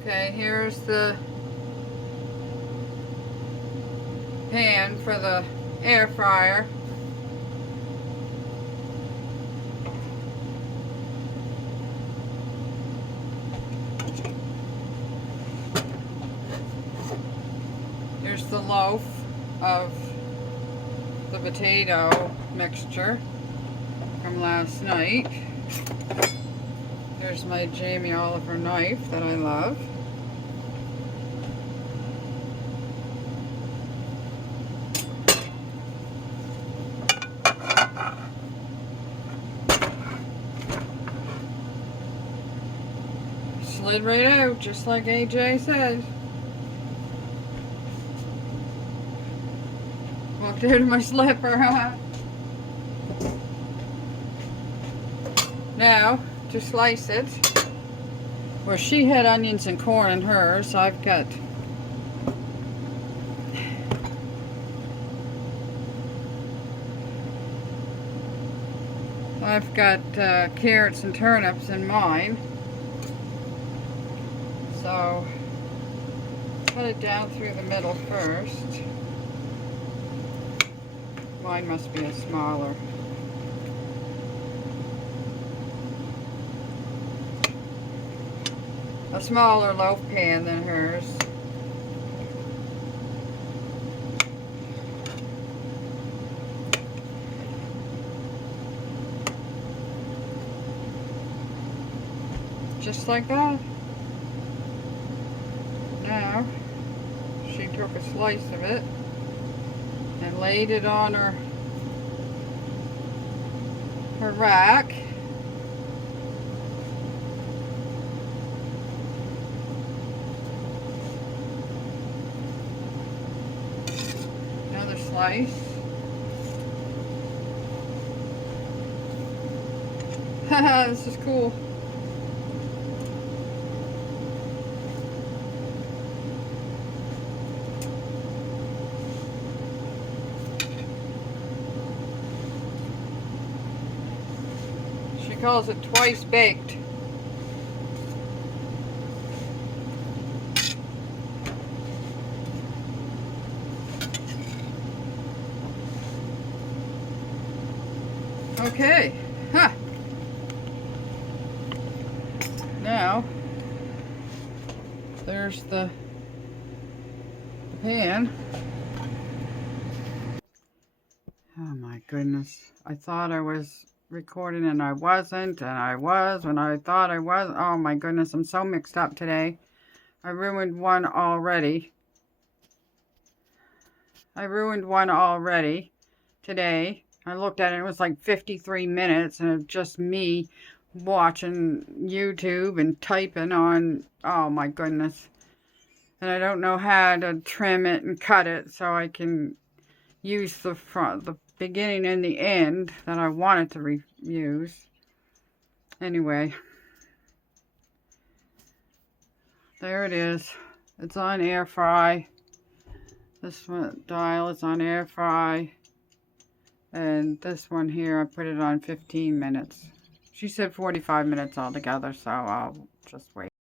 Okay, here's the pan for the air fryer. Here's the loaf of the potato mixture from last night. There's my Jamie Oliver knife that I love. Slid right out, just like AJ said. Walked out of my slipper, huh? Now, to slice it, where she had onions and corn in hers, I've got carrots and turnips in mine. So, cut it down through the middle first. Mine must be a smaller. A smaller loaf pan than hers. Just like that. Now, she took a slice of it and laid it on her rack. Another slice. Haha, this is cool. She calls it twice baked. Okay, huh. Now, there's the pan. Oh my goodness. I thought I was recording and I wasn't, and I was when I thought I was. Oh my goodness, I'm so mixed up today. I ruined one already. Today. I looked at it, it was like 53 minutes, and it's just me watching YouTube and typing on, oh my goodness. And I don't know how to trim it and cut it so I can use the beginning and the end that I wanted to use. Anyway, there it is. It's on air fry. This one dial is on air fry. And this one here, I put it on 15 minutes. She said 45 minutes altogether, so I'll just wait.